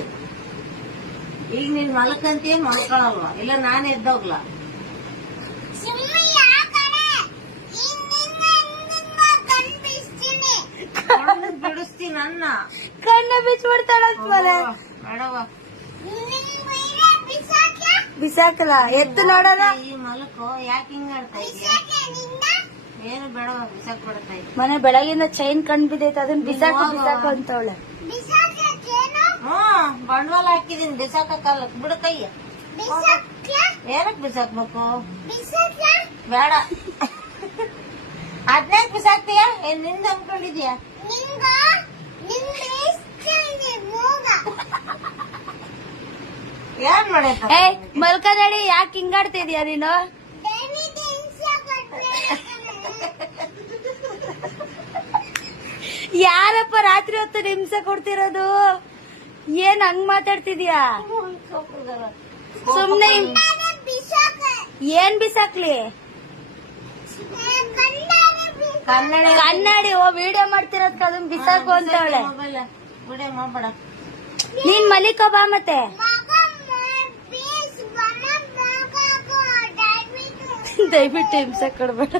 ಆಯ್ತು. ಈಗ ನೀನ್ ಮಲ್ಕಂತೀಯ ಮಲ್ಕೊಳಲ್ವಾ? ಇಲ್ಲ ನಾನೇ ಎದ್ದೋಗ್ಲಾ? ಬಿಡಿಸ್ತೀನಿ ನನ್ನ ಕಣ್ಣ ಬಿಚ್ಬಿಡ್ತಾಳ ಬೇಡವಾ? ಬಿಸಾಕಲ್ಲ ಎತ್ತು ನೋಡೋಣ. ಈ ಮಲ್ಕೋ, ಯಾಕೆ ಹಿಂಗ ಆಡ್ತಾ ಇದೀಯ? ಏನು ಬೇಡವಾ? ಬಿಸಾಕ್ ಬಿಡ್ತಾ ಇದ್ದೆ. ಮನೆ ಬೆಳಗಿಂದ ಚೈನ್ ಕಣ್ ಬಿದ್ದೈತೆ, ಅದನ್ನ ಬಿಸಾಕು ಬಿಸಾಕು ಅಂತವಳೆ. ಬಂಡವಾಳ ಹಾಕಿದೀನಿ, ಬಿಸಾಕಲ್ಲ. ಬಿಡು ಕೈಯ. ಏನಕ್ ಬಿಸಾಕ್ಬೇಕು? ಬೇಡ. ಅದ್ನಾಕ್ ಬಿಸಾಕ್ತೀಯ? ಏನ್ ನಿಂದ ಅನ್ಕೊಂಡಿದ್ಯಾ? ಏನ್ ಮಾಡೈತ? ಮಲ್ಕದಡಿ, ಯಾಕೆ ಹಿಂಗಾಡ್ತಿದ್ಯಾ ನೀನು? ಯಾರಪ್ಪ ರಾತ್ರಿ ಹೊತ್ತು ಹಿಂಸೆ ಕೊಡ್ತಿರೋದು? ಏನ್ ಹಂಗ್ ಮಾತಾಡ್ತಿದ್ಯಾ? ಸುಮ್ನೆ ಏನ್ ಬಿಸಾಕ್ಲಿ? ಕನ್ನಡಿ ವಿಡಿಯೋ ಮಾಡ್ತಿರೋದ್ ಅದನ್ನ ಬಿಸಾಕು ಅಂತವಳೆ. ವಿಡಿಯೋ ಮಾಡ್ಬೇಡ. ನೀನ್ ಮಲಿಕೋ ಬಾ ಮತ್ತೆ. ದಯವಿಟ್ಟು ಹಿಂಸೆ ಕೊಡ್ಬೇಡ.